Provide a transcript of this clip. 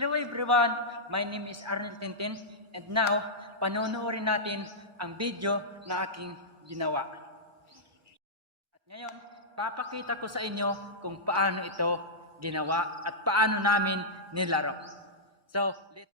Hello everyone, my name is Arnel Tintin and now panonoorin natin ang video na aking ginawa. At ngayon, papakita ko sa inyo kung paano ito ginawa at paano namin nilaro. So, let's...